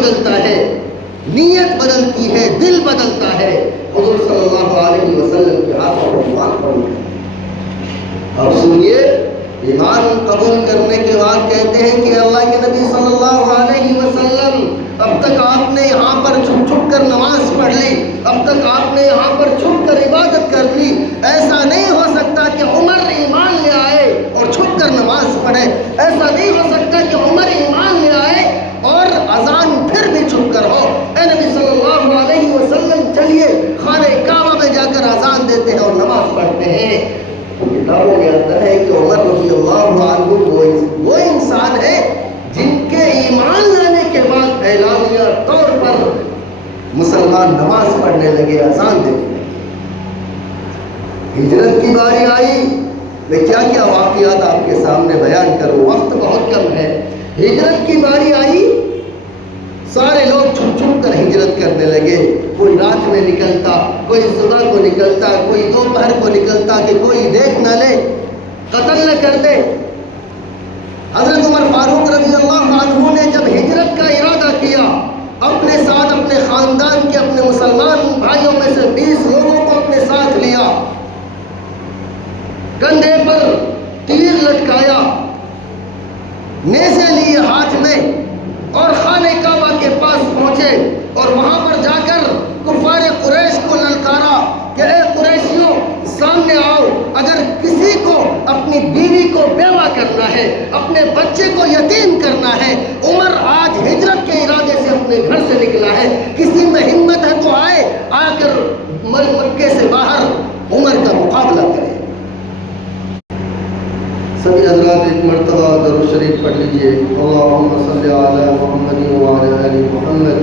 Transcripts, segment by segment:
بدلتا ہے، نیت بدلتی ہے، دل بدلتا ہے حضور صلی اللہ علیہ وسلم کے ہاتھوں پر ایمان پڑھنے۔ اب سنیے، ایمان قبول کرنے کے بعد کہتے ہیں کہ اللہ کے نبی صلی اللہ علیہ وسلم اب تک آپ نے یہاں پر چھپ چھپ کر نماز پڑھ لی، اب تک آپ نے یہاں پر چھپ کر عبادت کر لی، ایسا نہیں ہو سکتا کہ عمر ایمان لے آئے اور چھپ کر نماز پڑھے، ایسا نہیں ہو سکتا کہ عمر ایمان لے آئے اور اذان پھر بھی چھپ کر ہو۔ اے نبی صلی اللہ علیہ وسلم چلیے خانہ کعبہ میں جا کر اذان دیتے ہیں اور نماز پڑھتے ہیں۔ کتابوں کے اندر ہے کہ عمر رضی اللہ عنہ وہ انسان ہے جن کے ایمان لانے کے بعد اعلانیہ طور پر مسلمان نماز پڑھنے لگے، اذان دینے لگے۔ ہجرت کی باری آئی، میں کیا کیا واقعات آپ کے سامنے بیان کروں، وقت بہت کم ہے۔ ہجرت کی باری آئی، سارے لوگ چھپ چھپ کر ہجرت کرنے لگے، کوئی رات میں نکلتا، کوئی صبح کو نکلتا، کوئی دوپہر کو نکلتا کہ کوئی دیکھ نہ لے، قتل نہ کر دے۔ حضرت عمر فاروق رضی اللہ عنہ نے جب ہجرت کا ارادہ کیا، اپنے ساتھ اپنے خاندان کے اپنے مسلمان بھائیوں میں سے 20 لوگوں کو اپنے ساتھ لیا، کندھے پر تیر لٹکایا، نیزے لیے ہاتھ میں اور خانہ کعبہ کے پاس پہنچے اور وہاں پر جا کر کفار قریش کو للکارا کہ اے قریشیوں سامنے آؤ، اگر کسی کو اپنی بیوی کو بیوہ کرنا ہے، اپنے بچے کو یتیم کرنا ہے، عمر آج ہجرت کے ارادے سے اپنے گھر سے نکلا ہے، کسی میں ہمت ہے تو آئے، آ کر مکے سے باہر عمر کا مقابلہ کرے۔ سبھی حضرات ایک مرتبہ درود شریف پڑھ لیجئے۔ اللہم صلی علی محمد وعلی آل محمد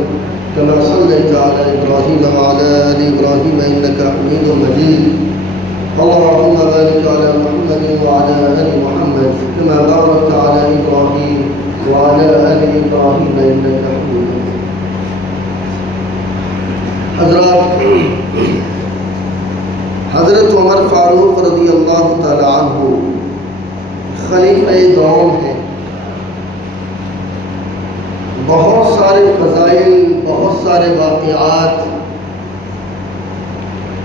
کما صلیت علی ابراہیم وعلی آل ابراہیم انک حمید مجید۔ اللہم بارک علی محمد وعلی آل محمد کما بارکت علی ابراہیم وعلی آل ابراہیم انک حمید مجید۔ حضرات، حضرت عمر فاروق رضی اللہ تعالی عنہ خلیفہ دوم ہے، بہت سارے فضائل، بہت سارے واقعات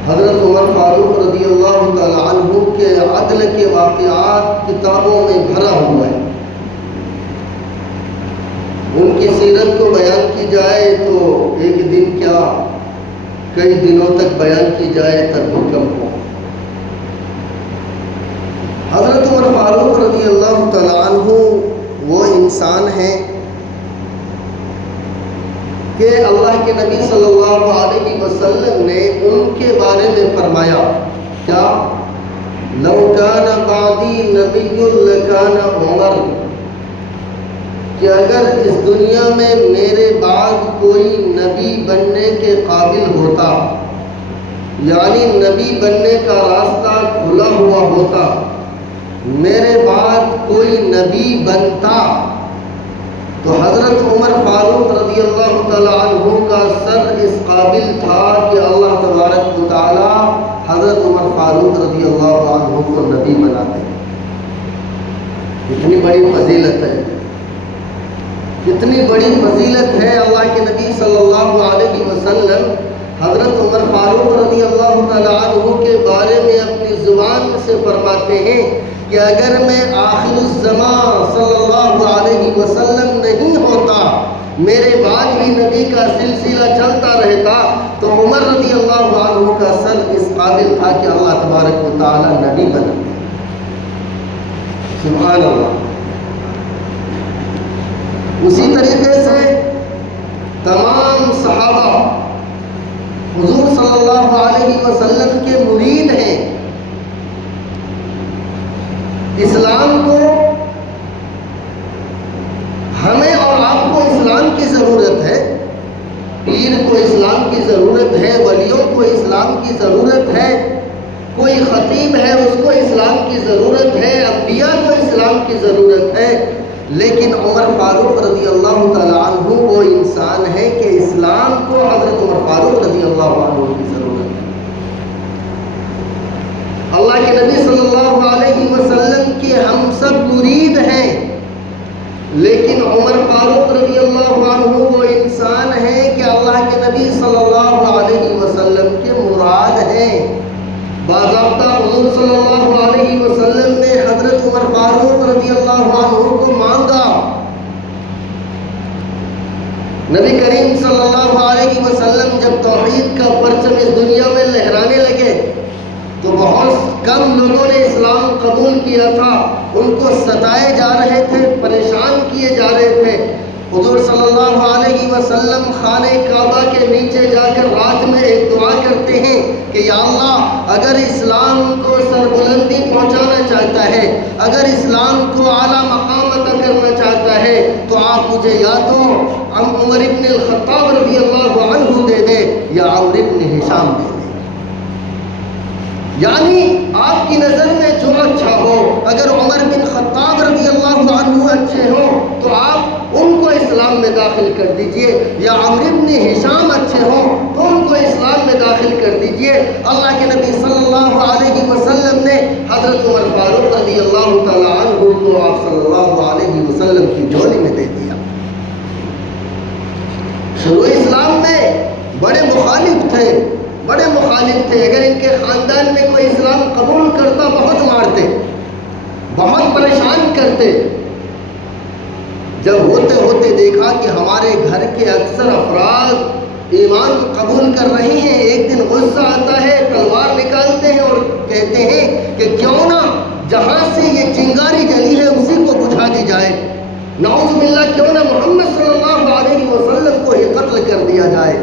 حضرت عمر فاروق رضی اللہ تعالی عنہ کے عدل کے واقعات کتابوں میں بھرا ہوا ہے۔ ان کی سیرت کو بیان کی جائے تو ایک دن کیا کئی دنوں تک بیان کی جائے تب بھی کم ہو۔ حضرت عمر فاروق رضی اللہ تعالی عنہ وہ انسان ہیں کہ اللہ کے نبی صلی اللہ علیہ وسلم نے ان کے بارے میں فرمایا کیا؟ لو کان بعدی نبی لکان عمر، کہ اگر اس دنیا میں میرے بعد کوئی نبی بننے کے قابل ہوتا، یعنی نبی بننے کا راستہ کھلا ہوا ہوتا، میرے بعد کوئی نبی بنتا تو حضرت عمر فاروق رضی اللہ تعالی عنہ کا سر اس قابل تھا کہ اللہ تبارک و تعالی حضرت عمر فاروق رضی اللہ عنہ کو نبی بنا دے۔ کتنی بڑی فضیلت ہے، کتنی بڑی فضیلت ہے۔ اللہ کے نبی صلی اللہ علیہ وسلم حضرت عمر فاروق رضی اللہ تعالی عنہ کے بارے میں اپنی زبان سے فرماتے ہیں کہ اگر میں آخر الزمان صلی اللہ علیہ وسلم نہیں ہوتا، میرے بعد بھی نبی کا سلسلہ چلتا رہتا، تو عمر رضی اللہ عنہ کا سر اس قابل تھا کہ اللہ تبارک و تعالی نبی بنا۔ سبحان اللہ۔ اسی طریقے سے تمام صحابہ حضور صلی اللہ علیہ وسلم کے مرید ہیں۔ اسلام کو، ہمیں اور آپ کو اسلام کی ضرورت ہے، پیر کو اسلام کی ضرورت ہے، ولیوں کو اسلام کی ضرورت ہے، کوئی خطیب ہے اس کو اسلام کی ضرورت ہے، انبیاء کو اسلام کی ضرورت ہے، لیکن عمر فاروق رضی اللہ تعالی عنہ وہ انسان ہے کہ اسلام کو حضرت عمر فاروق رضی اللہ عنہ کی ضرورت ہے۔ اللہ کے نبی صلی اللہ علیہ وسلم کے ہم سب مرید ہیں، لیکن عمر فاروق رضی اللہ عنہ وہ انسان نبی کریم صلی اللہ علیہ وسلم جب توحید کا پرچم اس دنیا میں لہرانے لگے تو بہت کم لوگوں نے اسلام قبول کیا تھا، ان کو ستائے جا رہے تھے، پریشان کیے جا رہے تھے۔ حضور صلی اللہ علیہ وسلم خانہ کعبہ کے نیچے جا کر رات میں ایک دعا کرتے ہیں کہ یا اللہ، اگر اسلام کو سربلندی پہنچانا چاہتا ہے، اگر اسلام کو اعلیٰ مقام عطا کرنا چاہتا ہے تو آپ مجھے یا تو عمر ابن الخطاب رضی اللہ عنہ دے دے یا عمرو ابن ہشام دے دے۔ یعنی آپ کی نظر میں جو اچھا ہو، اگر عمر بن خطاب رضی اللہ عنہ اچھے ہوں تو آپ ان کو اسلام میں داخل کر دیجئے، یا عمرو بن ہشام اچھے ہوں تو ان کو اسلام میں داخل کر دیجئے۔ اللہ کے نبی صلی اللہ علیہ وسلم نے حضرت عمر فاروق رضی اللہ تعالیٰ عنہ کو آپ صلی اللہ علیہ وسلم کی جھولی میں دے دیا۔ شروع اسلام میں بڑے مخالف تھے، اگر ان کے خاندان میں کوئی اسلام قبول کرتا بہت مارتے، بہت پریشان کرتے۔ جب ہوتے ہوتے دیکھا کہ ہمارے گھر کے اکثر افراد ایمان قبول کر رہے ہیں، ایک دن غصہ آتا ہے، تلوار نکالتے ہیں اور کہتے ہیں کہ کیوں نہ جہاں سے یہ چنگاری جلی ہے اسی کو بجھا دی جائے، نعوذ باللہ کیوں نہ محمد صلی اللہ علیہ وسلم کو ہی قتل کر دیا جائے۔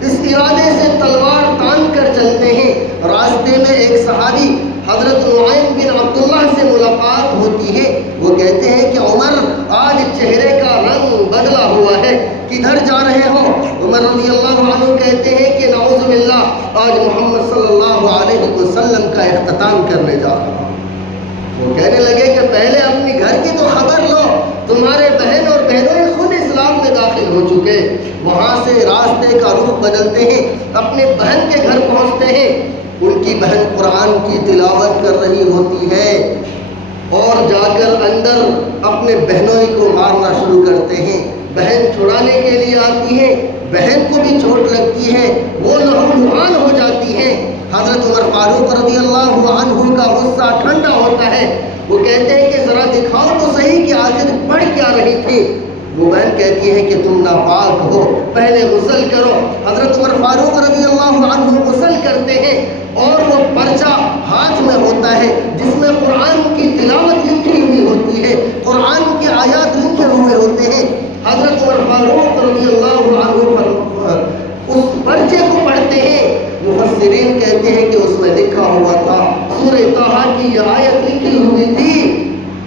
اس ارادے سے تلوار تان کر چلتے ہیں۔ راستے میں ایک صحابی حضرت نعیم بن عبداللہ سے ملاقات ہوتی ہے، وہ کہتے ہیں کہ عمر آج چہرے کا رنگ بدلا ہوا ہے، کدھر جا رہے ہو؟ عمر رضی اللہ عنہ کہتے ہیں کہ نعوذ باللہ آج محمد صلی اللہ علیہ وسلم کا اختتام کرنے جا رہا ہوں۔ وہ کہنے لگے کہ پہلے اپنی گھر کی تو خبر لو، تمہارے بہن اور بہنوئی خود اسلام میں داخل ہو چکے۔ وہاں سے راستے کا رخ بدلتے ہیں، اپنے بہن کے گھر پہنچتے ہیں۔ ان کی بہن قرآن کی تلاوت کر رہی ہوتی ہے اور جا کر اندر اپنے بہنوئی کو مارنا شروع کرتے ہیں۔ بہن چھڑانے کے لیے آتی ہے، بہن کو بھی چوٹ لگتی ہے، وہ لہولہان ہو جاتی ہے۔ حضرت عمر فاروق رضی اللہ عنہ کا غصہ ٹھنڈا ہوتا ہے، وہ کہتے ہیں کہ ذرا دکھاؤ تو صحیح کہ آخر پڑھ کیا رہی تھی۔ وہ بہن کہتی ہے کہ تم ناپاک ہو، پہلے غسل کرو۔ حضرت عمر فاروق رضی اللہ عنہ غسل کرتے ہیں اور وہ پرچہ ہاتھ میں ہوتا ہے جس میں قرآن کی تلاوت لکھی ہوئی ہوتی ہے، قرآن کی آیات لکھے ہوئے ہوتے ہیں۔ حضرت عمر فاروق رضی اللہ عنہ اس پرچے کو پڑھتے ہیں۔ مفسرین کہتے ہیں کہ اس میں لکھا ہوا تھا، سورہ طٰہٰ کی یہ آیت لکھی ہوئی تھی،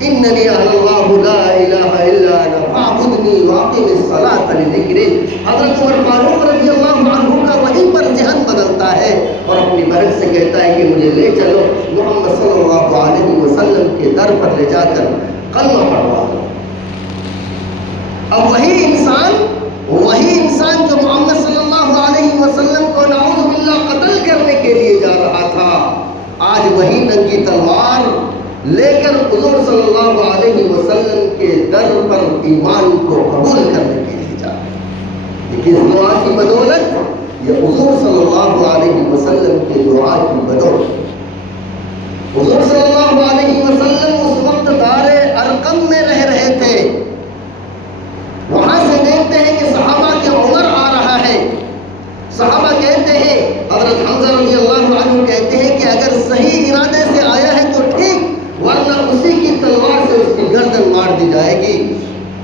اننی انا اللہ لا الہ الا انا فاعبدنی واقم الصلاۃ لذکری۔ حضرت عمر فاروق رضی اللہ عنہ کا وہیں پر ذہن بدلتا ہے اور اپنی بہن سے کہتا ہے کہ مجھے لے چلو، محمد صلی اللہ علیہ وسلم کے در پر لے جا کر کلمہ پڑھوا دو۔ اب وہی انسان جو محمد صلی اللہ علیہ وسلم کو نعوذ باللہ قتل کرنے کے لیے جا رہا تھا، آج وہی ننگی تلوار لے کر حضور صلی اللہ علیہ وسلم کے در پر ایمان کو قبول کرنے کے لیے جا رہا ہے۔ لیکن اس دعا کی بدولت، یہ حضور صلی اللہ علیہ وسلم کے دعا کی بدولت، حضور صلی اللہ علیہ وسلم اس وقت دار ارقم میں رہ رہے تھے۔ وہاں سے دیکھتے ہیں کہ صحابہ کے عمر آ رہا ہے۔ صحابہ کہتے ہیں، حضرت حمزہ رضی اللہ عنہ کہتے ہیں کہ اگر صحیح ارادے سے آیا ہے تو ٹھیک، ورنہ اسی کی تلوار سے اس کی گردن مار دی جائے گی۔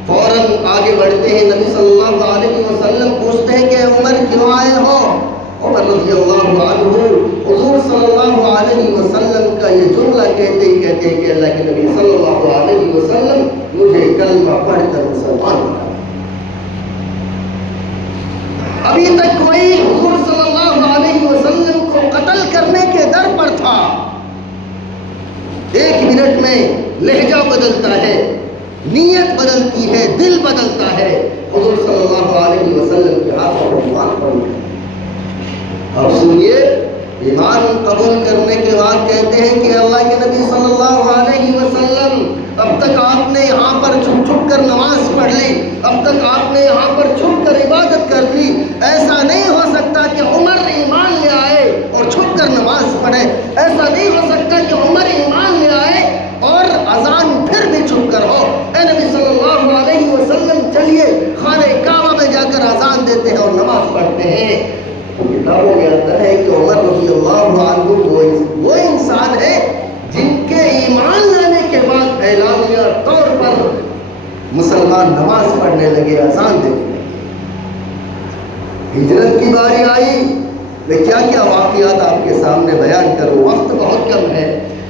فوراً آگے بڑھتے ہیں، نبی صلی اللہ علیہ وسلم پوچھتے ہیں کہ عمر کیوں آئے ہو؟ عمر رضی اللہ عنہ حضور صلی اللہ علیہ وسلم کا یہ جملہ کہتے ہیں کہ اللہ کے نبی صلی اللہ علیہ وسلم مجھے کلمہ پڑھ کر مسلمان بنا۔ ابھی تک کوئی حضور صلی اللہ علیہ وسلم کو قتل کرنے کے در پر تھا، ایک منٹ میں لہجہ بدلتا ہے، نیت بدلتی ہے، دل بدلتا ہے، حضور صلی اللہ علیہ وسلم کے ہاتھوں پر ایمان پڑھ گیا۔ اب سنیے، ایمان قبول کرنے کے بعد کہتے ہیں کہ اللہ کے نبی صلی اللہ علیہ وسلم اب تک آپ نے یہاں پر چھپ چھپ کر نماز پڑھ لی، اب تک آپ نے یہاں پر چھپ کر عبادت کر لی، ایسا نہیں ہو سکتا کہ عمر ایمان لے آئے اور چھپ کر نماز پڑھے، ایسا نہیں ہو سکتا کہ عمر ایمان لے آئے اور اذان پھر بھی چھپ کر ہو۔ اے نبی صلی اللہ علیہ وسلم چلیے خانہ کعبہ میں جا کر کر اذان دیتے ہیں اور نماز پڑھتے ہیں، تو کتابوں میں آتا ہے کہ عمر رضی اللہ عنہ وہ انسان ہے جن کے ایمان لانے کے بعد اعلانیہ طور پر مسلمان نماز پڑھنے لگے، اذان دینے لگے۔ ہجرت کی باری آئی، میں کیا کیا واقعات آپ کے سامنے بیان کروں، وقت بہت کم ہے۔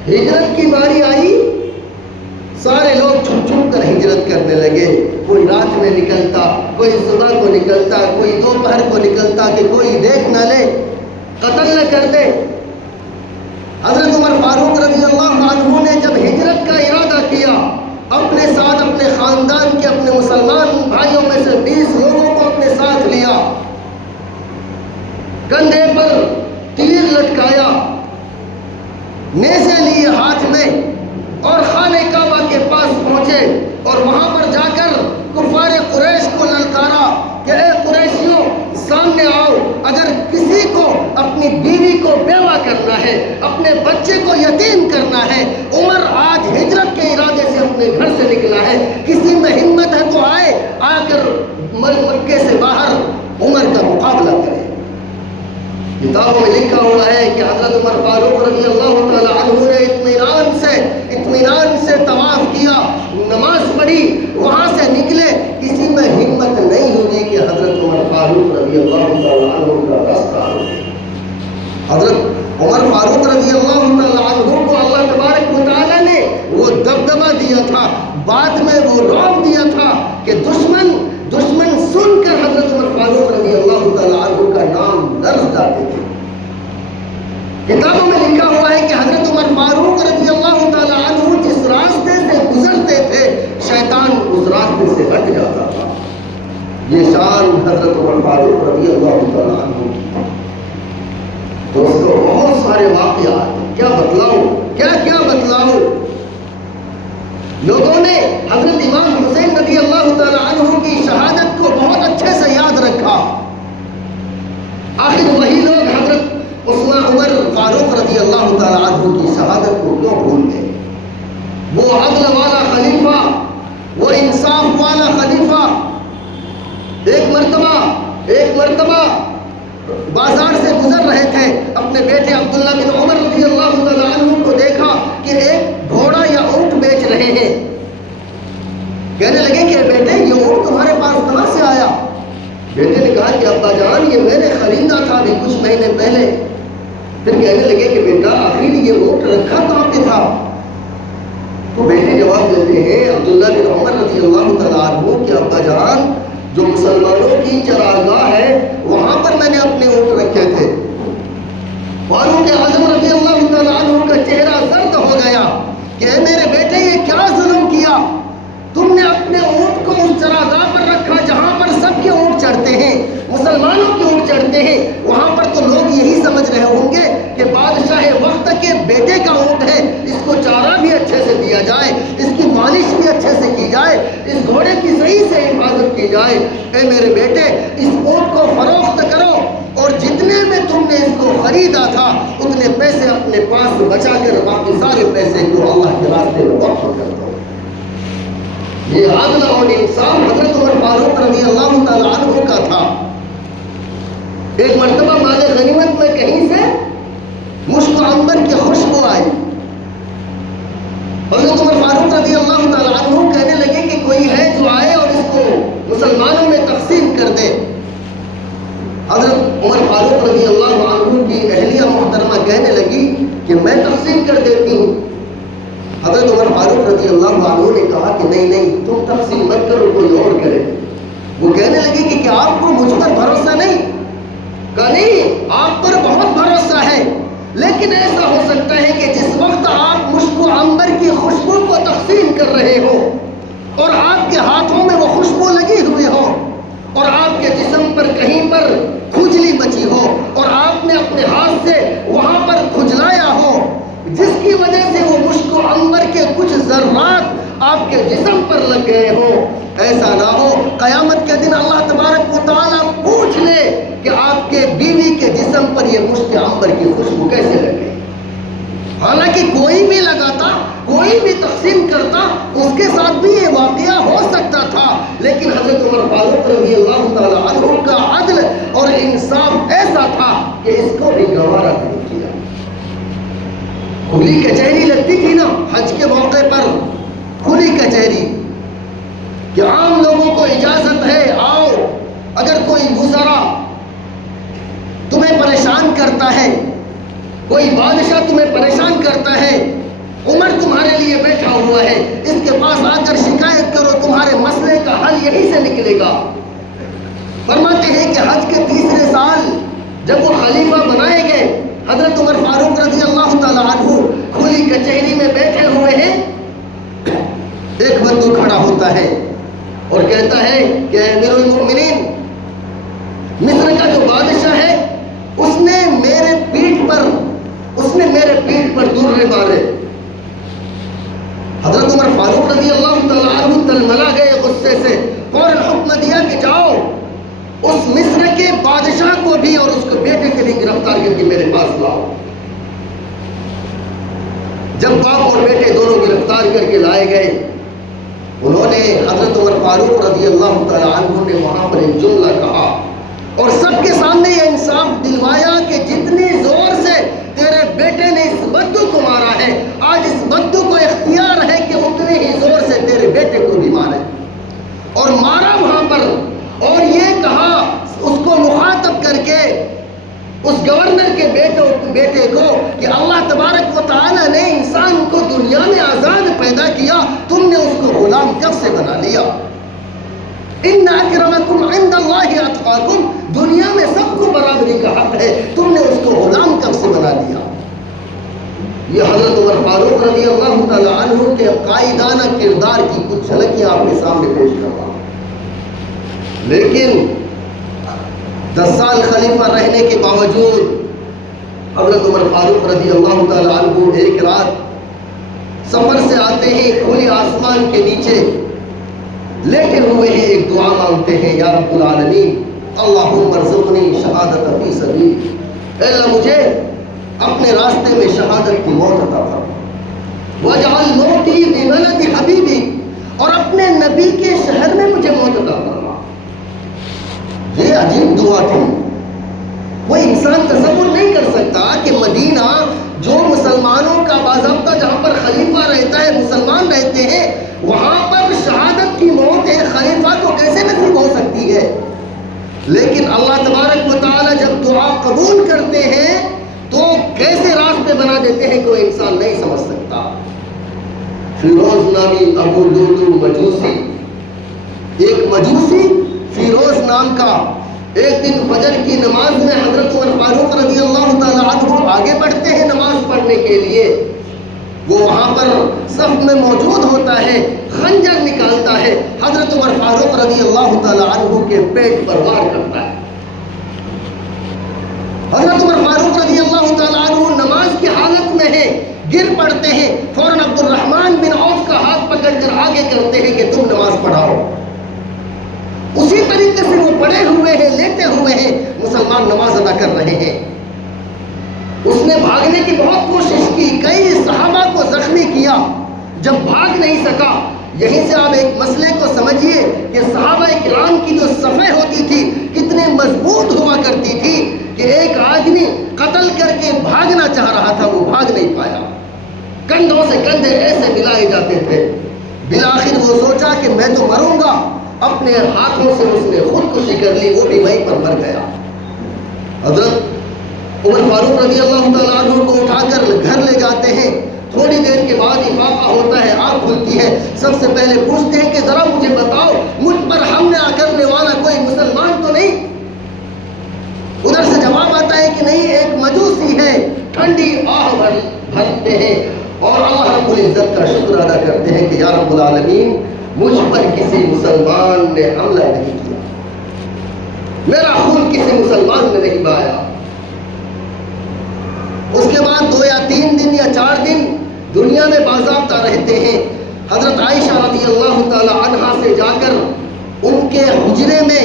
ہجرت کی باری آئی، سارے لوگ چھپ چھپ کر ہجرت کرنے لگے، کوئی رات میں نکلتا، کوئی صبح کو نکلتا، کوئی دوپہر کو نکلتا کہ کوئی دیکھ نہ لے، قتل نہ کر دے۔ حضرت عمر فاروق رضی اللہ عنہ نے جب ہجرت کا ارادہ کیا، اپنے ساتھ اپنے خاندان کے اپنے مسلمان بھائیوں میں سے 20 لوگوں کو اپنے ساتھ لیا، کندھے پر تیر لٹکایا، نیزے لیے ہاتھ میں، اور خانہ کعبہ کے پاس پہنچے اور وہاں پر جا کر کفار قریش کو للکارا کہ اے قریشیوں سامنے آؤ، اگر کسی کو اپنی بیوی کو بیوہ کرنا ہے، اپنے بچے کو یتیم کرنا ہے، عمر آج ہجرت کے ارادے سے اپنے گھر سے نکلا ہے، کسی میں ہمت ہے تو آئے، آ کر مکے سے باہر عمر کا مقابلہ کرے۔ کتابوں میں لکھا ہوا ہے کہ حضرت عمر فاروق رضی اللہ تعالی عنہ نے اطمینان سے طواف کیا، نماز پڑھی، وہاں سے نکلے، کسی میں ہمت نہیں ہوگی کہ حضرت عمر فاروق رضی اللہ تعالی عنہ کا راستہ روکے۔ حضرت عمر فاروق رضی اللہ تعالی عنہ کو اللہ تبارک و تعالی نے وہ دبدبہ دیا تھا، بعد میں وہ رعب دیا تھا کہ دشمن سن کر حضرت عمر فاروق رضی اللہ تعالی عنہ کا نام لرز جاتے تھے۔ کتابوں میں لکھا ہوا ہے کہ حضرت عمر فاروق رضی اللہ تعالی عنہ جس راستے سے گزرتے تھے، شیطان اس راستے سے ہٹ جاتا تھا۔ یہ شان حضرت عمر فاروق رضی اللہ تعالی عنہ کی۔ دوستو بہت سارے واقعات، کیا بتلاؤ۔ لوگوں نے حضرت امام حسین رضی اللہ تعالی عنہ کی شہادت کو بہت اچھے سے یاد رکھا، آخر وہی لوگ حضرت عمر فاروق رضی اللہ تعالی عنہ کی شہادت کو کیوں بھول گئے؟ وہ عدل والا خلیفہ، وہ انصاف والا خلیفہ، ایک مرتبہ بازار سے گزر رہے تھے، اپنے بیٹے عبداللہ بن عمر رضی اللہ تعالی عنہ کو دیکھا کہ ایک گھوڑا یا اونٹ بیچ رہے ہیں۔ کہنے لگے کہ بیٹے یہ اونٹ تمہارے پاس کہاں سے آیا؟ بیٹے نے کہا کہ ابا جان یہ میں نے خریدا تھا ابھی کچھ مہینے پہلے۔ پھر کہنے لگے کہ بیٹا آخر یہ اونٹ رکھا کہاں پہ تھا؟ تو بیٹے جواب دیتے ہیں عبداللہ بن عمر رضی اللہ تعالی عنہ کہ ابا جان جو مسلمانوں کی چراگاہ ہے وہاں پر میں نے اپنے اونٹ رکھے تھے۔ فاروق اعظم رضی اللہ تعالی عنہ کا چہرہ زرد ہو گیا کہ اے میرے بیٹے یہ کیا ظلم کیا، تم نے اپنے اونٹ کو اس چراگاہ پر رکھا جہاں پر سب کے اونٹ چڑھتے ہیں، مسلمانوں کے اونٹ چڑھتے ہیں، وہاں پر تو لوگ یہی سمجھ رہے ہوں گے کہ بادشاہ وقت کے بیٹے کا اونٹ ہے، اس کو چارہ بھی اچھے سے دیا جائے، اس کی مالش بھی اچھے سے کی جائے، اس گھوڑے کی صحیح سے حفاظت کی جائے۔ اے میرے بیٹے اس اونٹ کو فروخت کرو اور جتنے میں تم نے اس کو خریدا تھا اتنے پیسے اپنے پاس بچا کر باقی سارے پیسے کو اللہ کے راستے میں وقف کر دو۔ یہ عدل اور انصاف حضرت عمر فاروق رضی اللہ تعالی عنہ کا تھا۔ ایک مرتبہ مال غنیمت میں کہیں سے مشک و عنبر کی خوشبو آئی، حضرت عمر فاروق رضی اللہ تعالی عنہ کہنے لگے کہ کوئی ہے جو آئے اور اس کو مسلمانوں میں تقسیم کر دے۔ حضرت عمر فاروق رضی اللہ عنہ کی اہلیہ محترمہ کہنے لگی کہ میں تقسیم کر دیتی ہوں۔ حضرت عمر فاروق رضی اللہ عنہ نے کہا کہ نہیں تم تقسیم مت کرو، کوئی اور کرے۔ وہ کہنے لگے کہ کیا آپ کو مجھ پر بھروسہ نہیں؟ کہا نہیں آپ پر بہت بھروسہ ہے، لیکن ایسا ہو سکتا ہے کہ جس وقت آپ مشک و عنبر کی خوشبو کو تقسیم کر رہے ہو اور آپ کے ہاتھوں میں وہ خوشبو لگی ہوئی ہو اور آپ کے جسم پر کہیں پر کھجلی مچی ہو اور آپ نے اپنے ہاتھ سے وہاں پر کھجلایا ہو، جس کی وجہ سے وہ مشک و عنبر کے کچھ ذرات آپ کے جسم پر لگ گئے ہوں، ایسا نہ ہو قیامت کے دن اللہ تبارک و تعالیٰ پوچھ لے کہ آپ کے بیوی کے جسم پر یہ مشک عنبر کی خوشبو کیسے لگ گئی۔ حالانکہ کوئی بھی لگاتا، کوئی بھی تقسیم کرتا، اس کے ساتھ بھی یہ واقعہ ہو سکتا تھا، لیکن حضرت عمر فاروق رضی رضی اللہ تعالی عنہ کا عدل اور انصاف ایسا تھا کہ اس کو بھی گوارا نہیں کیا۔ کھلی کچہری لگتی تھی نا حج کے موقع پر، کھلی کچہری کہ عام لوگوں کو اجازت ہے آؤ، اگر کوئی گزرا تمہیں پریشان کرتا ہے، کوئی بادشاہ تمہیں پریشان کرتا ہے، عمر تمہارے لیے بیٹھا ہوا ہے، اس کے پاس آ کر شکایت کرو، تمہارے مسئلے کا حل یہی سے نکلے گا۔ فرماتے ہیں کہ حج کے تیسرے سال جب وہ خلیفہ بنائے گئے، حضرت عمر فاروق رضی اللہ تعالی عنہ کھلی کچہری میں بیٹھے ہوئے ہیں، ایک بندو کھڑا ہوتا ہے اور کہتا ہے کہ امیر المؤمنین، مصر کا جو بادشاہ ہے اس نے میرے پیٹھ پر درے مارے۔ حضرت عمر فاروق رضی اللہ تعالیٰ عنہ تلملا گئے غصے سے، فوراً حکم دیا کہ جاؤ اس مصر کے بادشاہ کو بھی اور اس کے بیٹے کے بھی گرفتار کر کے میرے پاس لاؤ۔ جب باپ اور بیٹے دونوں گرفتار کر کے لائے گئے، انہوں نے حضرت عمر فاروق رضی اللہ تعالیٰ عنہ نے وہاں پر ایک جملہ کہا اور سب کے سامنے یہ انصاف دلوایا کہ جتنی زور سے تیرے بیٹے نے اس بدو کو مارا ہے، آج اس بدو کو اختیار ہے کہ اتنے ہی زور سے تیرے بیٹے کو بھی مارے۔ اور مارا وہاں پر، اور یہ کہا اس کو مخاطب کر کے اس گورنر کے بیٹے کو کہ اللہ تبارک و تعالی نے انسان کو دنیا میں آزاد پیدا کیا، تم نے اس کو غلام کب سے بنا لیا؟ ان اکرمکم عند اللہ اتقاکم، دنیا میں سب کو برابری کا حق ہے، تم نے اس کو غلام کب سے بنا لیا؟ یہ حضرت عمر فاروق رضی اللہ تعالی عنہ کے قائدانہ کردار کی کچھ جھلکیاں آپ کے سامنے پیش کر رہا ہوں۔ لیکن 10 سال خلیفہ رہنے کے باوجود حضرت عمر فاروق رضی اللہ تعالی عنہ ایک رات سفر سے آتے ہیں، کھلے آسمان کے نیچے لیٹے ہوئے ہیں، ایک دعا مانگتے ہیں، یا رب العالمین اللہم ارزقنی شہادت فی سبیلک، اے اللہ مجھے اپنے راستے میں شہادت کی موت عطا فرما، واجعل موتی ببلد حبیبی، اور اپنے نبی کے شہر میں مجھے موت عطا فرما۔ یہ عجیب دعا تھی، کوئی انسان تصور نہیں کر سکتا کہ مدینہ جو مسلمانوں کا باضابطہ جہاں پر خلیفہ رہتا ہے، مسلمان رہتے ہیں، وہاں پر شہادت کی موت ایک خلیفہ کو کیسے نصیب ہو سکتی ہے؟ لیکن اللہ تبارک و تعالی جب دعا قبول کرتے ہیں تو کیسے راستے بنا دیتے ہیں کوئی انسان نہیں سمجھ سکتا۔ فیروز نامی ابو لولو مجوسی، ایک مجوسی فیروز نام کا، ایک دن فجر کی نماز میں حضرت عمر فاروق رضی اللہ تعالی عنہ آگے بڑھتے ہیں نماز پڑھنے کے لیے، وہ وہاں پر صف میں موجود ہوتا ہے، خنجر نکالتا ہے، حضرت عمر فاروق رضی اللہ تعالی عنہ کے پیٹ پر وار کرتا ہے۔ حضرت عمر فاروق رضی اللہ تعالی عنہ نماز کی حالت میں ہے، گر پڑتے ہیں، فوراً عبد الرحمن بن عوف کا ہاتھ پکڑ کر آگے کرتے ہیں کہ تم نماز پڑھاؤ۔ اسی طریقے سے وہ پڑے ہوئے ہیں، لیٹے ہوئے ہیں، مسلمان نماز ادا کر رہے ہیں۔ اس نے بھاگنے کی بہت کوشش کی، کئی صحابہ کو زخمی کیا، جب بھاگ نہیں سکا۔ یہیں سے آپ ایک مسئلے کو سمجھیے کہ صحابہ کرام کی جو صفیں ہوتی تھی کتنے مضبوط ہوا کرتی تھی کہ ایک آدمی قتل کر کے بھاگنا چاہ رہا تھا، وہ بھاگ نہیں پایا، کندھوں سے کندھے ایسے ملائے جاتے تھے۔ بالآخر وہ سوچا کہ میں تو مروں گا، اپنے ہاتھوں سے اس نے خودکشی کر لی، وہ بھی وہیں پر مر گیا۔ حضرت عمر فاروق رضی اللہ تعالیٰ عنہ کو اٹھا کر گھر لے جاتے ہیں، تھوڑی دیر کے بعد افاقہ ہوتا ہے، آنکھ کھلتی ہے، سب سے پہلے پوچھتے ہیں کہ ذرا مجھے بتاؤ مجھ پر حملہ کرنے والا کوئی مسلمان تو نہیں؟ ادھر سے جواب آتا ہے کہ نہیں، ایک مجوسی ہے۔ ٹھنڈی آہ بھرتے ہیں اور اللہ رب العزت کا شکر ادا کرتے ہیں کہ یا رب العالمین مجھ پر کسی مسلمان نے حملہ نہیں کیا، میرا خون کسی مسلمان نے نہیں بہایا۔ اس کے بعد 2 یا 3 دن یا 4 دن دنیا میں باضابطہ رہتے ہیں۔ حضرت عائشہ رضی اللہ تعالی عنہا سے جا کر ان کے حجرے میں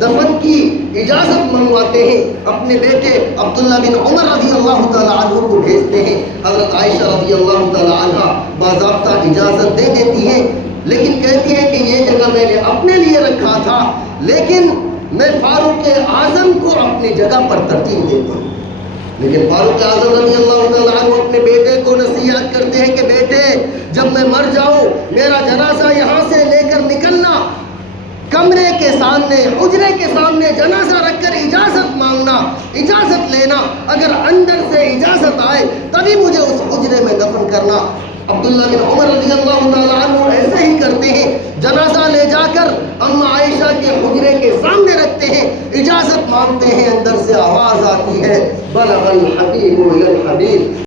دفن کی اجازت منگواتے ہیں، اپنے بیٹے عبداللہ بن عمر رضی اللہ تعالی عنہ کو بھیجتے ہیں۔ حضرت عائشہ رضی اللہ تعالی عنہا باضابطہ اجازت دے دیتی ہیں، لیکن کہتی ہے کہ یہ جگہ میں نے اپنے لیے رکھا تھا، لیکن میں فاروق اعظم کو اپنی جگہ پر ترتیب دیتا ہوں۔ لیکن فاروق اعظم رضی اللہ تعالیٰ عنہ اپنے بیٹے کو نصیحت کرتے ہیں کہ بیٹے جب میں مر جاؤں میرا جنازہ یہاں سے لے کر نکلنا، کمرے کے سامنے حجرے کے سامنے جنازہ رکھ کر اجازت مانگنا، اجازت لینا، اگر اندر سے اجازت آئے تبھی مجھے اس حجرے میں دفن کرنا۔ عبداللہ بن عمر رضی اللہ تعالیٰ عنہ ایسے ہی کرتے ہیں، جنازہ لے جا کر اما عائشہ کے حجرے کے سامنے رکھتے ہیں، اجازت مانگتے ہیں، اندر سے آواز آتی ہے بلغ الحبیب الی الحبیب۔